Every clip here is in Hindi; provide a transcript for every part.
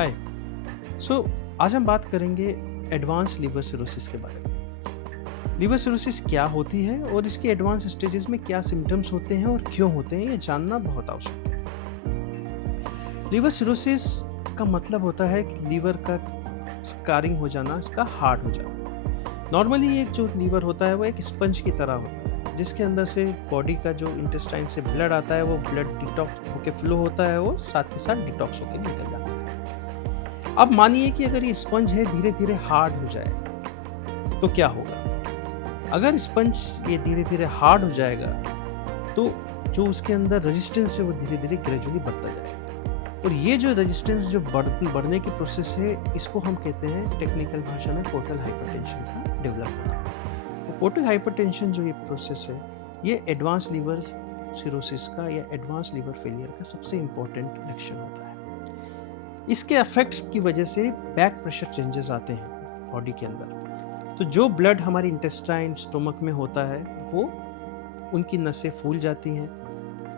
हाय। आज हम बात करेंगे एडवांस लिवर सिरोसिस के बारे में। लिवर सिरोसिस क्या होती है और इसके एडवांस स्टेजेस में क्या सिम्टम्स होते हैं और क्यों होते हैं, ये जानना बहुत आवश्यक है। लिवर सिरोसिस का मतलब होता है कि लीवर का स्कारिंग हो जाना, इसका हार्ड हो जाना। नॉर्मली एक जो लीवर होता है वो एक स्पंज की तरह होता है, जिसके अंदर से बॉडी का जो इंटेस्टाइन से ब्लड आता है वो ब्लड डिटॉक्स होके फ्लो होता है और साथ ही साथ डिटॉक्स होके निकल जाता है। अब मानिए कि अगर ये स्पंज है धीरे धीरे हार्ड हो जाए तो क्या होगा? अगर स्पंज ये धीरे धीरे हार्ड हो जाएगा तो जो उसके अंदर रेजिस्टेंस है वो धीरे धीरे ग्रेजुअली बढ़ता जाएगा, और ये जो रेजिस्टेंस जो बढ़ने की प्रोसेस है इसको हम कहते हैं टेक्निकल भाषा में पोर्टल हाइपरटेंशन का डेवलप होना। तो पोर्टल हाइपरटेंशन जो ये प्रोसेस है ये एडवांस लिवर सिरोसिस का या एडवांस लिवर फेलियर का सबसे इंपॉर्टेंट लक्षण होता है। इसके अफेक्ट की वजह से बैक प्रेशर चेंजेस आते हैं बॉडी के अंदर। तो जो ब्लड हमारी इंटेस्टाइन स्टोमक में होता है वो उनकी नसें फूल जाती हैं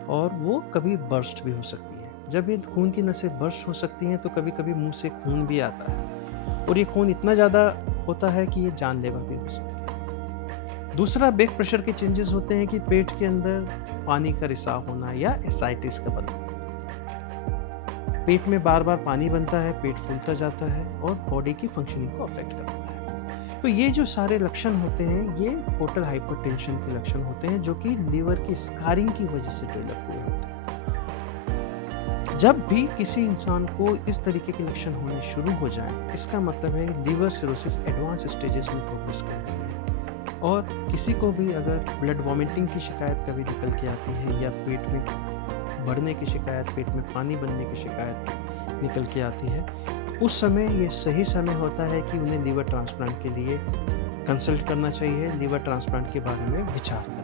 और वो कभी बर्स्ट भी हो सकती हैं। जब ये खून की नसें बर्स्ट हो सकती हैं तो कभी कभी मुंह से खून भी आता है, और ये खून इतना ज़्यादा होता है कि ये जानलेवा भी हो सकती है। दूसरा बैक प्रेशर के चेंजेस होते हैं कि पेट के अंदर पानी का रिसाव होना या एसाइटिस का बनना। पेट में बार बार पानी बनता है, पेट फूलता जाता है और बॉडी की फंक्शनिंग को अफेक्ट करता है। तो ये जो सारे लक्षण होते हैं ये पोर्टल हाइपरटेंशन के लक्षण होते हैं, जो कि लीवर की स्कारिंग की वजह से डेवलप हुए होते हैं। जब भी किसी इंसान को इस तरीके के लक्षण होने शुरू हो जाएं, इसका मतलब है लिवर सिरोसिस एडवांस स्टेजेस में प्रोग्रेस कर रही है। और किसी को भी अगर ब्लड वॉमिटिंग की शिकायत कभी निकल के आती है या पेट में बढ़ने की शिकायत, पेट में पानी बनने की शिकायत निकल के आती है, उस समय ये सही समय होता है कि उन्हें लीवर ट्रांसप्लांट के लिए कंसल्ट करना चाहिए, लीवर ट्रांसप्लांट के बारे में विचार करना